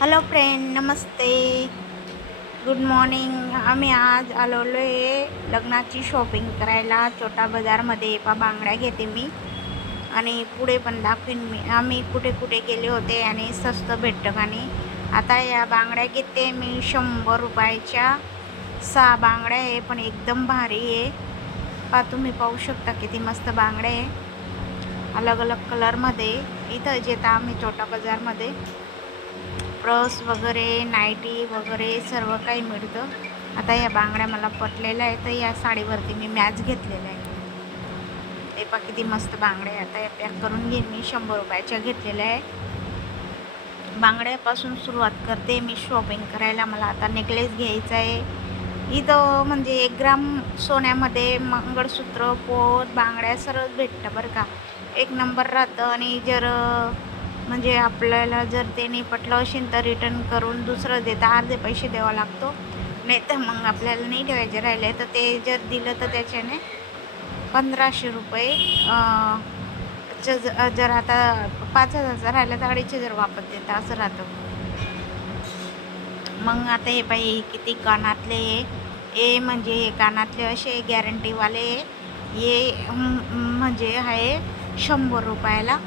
Hello friend, नमस्ते, good morning. आम्ही आज आलेलो आहे लग्नाची शॉपिंग करायला छोटा बाजारमध्ये. बांगड्या घेते मी आणि पुढे पण दाखवीन मी आम्ही कुठे कुठे गेले होते आणि स्वस्त भेटतं. आणि आता या बांगड्या घेते मी 100 रुपयाच्या 6 बांगड्या आहे, पण एकदम भारी आहे. तुम्ही पाहू शकता किती मस्त बांगड्या आहे, अलग अलग कलरमध्ये. इथं जेता आम्ही छोटा बाजारमध्ये पर्स वगैरे, नाईटी वगैरे सर्व काही मिळतं. आता या बांगड्या मला पटलेल्या आहे, तर या साडीवरती मी मॅच घेतलेला आहे. ते पहा किती मस्त बांगड्या आहे. आता या पॅक करून घेईन मी. 100 रुपयाच्या घेतलेल्या आहे. बांगड्यापासून सुरुवात करते मी शॉपिंग करायला. मला आता नेकलेस घ्यायचा आहे. इथं म्हणजे 1 ग्राम सोन्यामध्ये मंगळसूत्र, पोत, बांगड्या सर्वच भेटतं बरं का. एक नंबर राहतं. आणि जर म्हणजे आपल्याला जर ते नाही पटलं असेल तर रिटर्न करून दुसरं देता. अर्धे पैसे द्यावा लागतो, नाही तर मग आपल्याला नाही ठेवायचे राहिले तर ते जर दिलं तर त्याच्याने 1500 रुपये जर आता 5000 राहिलं तर 2500 वापस देतं, असं राहतं. मग आता हे बाई किती कानातले हे म्हणजे हे कानातले असे गॅरंटीवाले हे म्हणजे आहे 100 रुपयाला.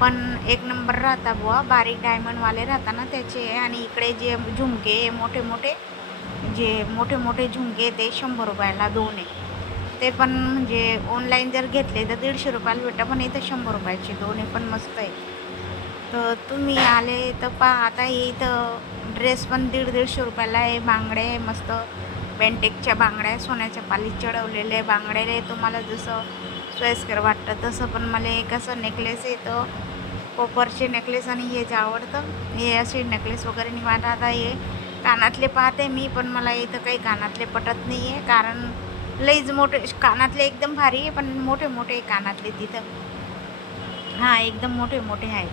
पण एक नंबर राहता बुवा. बारीक डायमंडवाले राहता ना त्याचे. आणि इकडे जे झुमके मोठे मोठे झुमके ते 100 रुपयाला 2 आहे. ते पण म्हणजे ऑनलाईन जर घेतले तर 150 रुपयाला भेटतं, पण इथं 100 रुपयाचे 2 आहे, पण मस्त आहे. तर तुम्ही आले तर पहा. आता हे इथं ड्रेस पण 150 रुपयाला आहे. बांगड्या आहे मस्त बेंटेकच्या बांगड्या, सोन्याच्या पालीत चढवलेले बांगड्या. तुम्हाला जसं सोयीस्कर वाटतं तसं. पण मला कसं नेकलेस येतं, कोपरचे नेकलेस आणि हे जे आवडतं. हे असे नेकलेस वगैरे निवांत. आता हे कानातले पाहते मी, पण मला इथं काही कानातले पटत नाही आहे, कारण लईच मोठे कानातले एकदम भारी आहे, पण मोठे मोठे कानातले तिथं. हां, एकदम मोठे मोठे आहेत.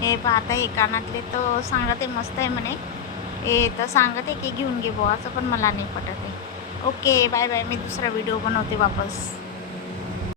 हे पाहता हे कानातले तर सांगते मस्त आहे म्हणे. हे तर सांगते की घेऊन घे बुवा, असं पण मला नाही पटत आहे. Okay, bye bye. मी दुसरा व्हिडिओ बनवते वापस.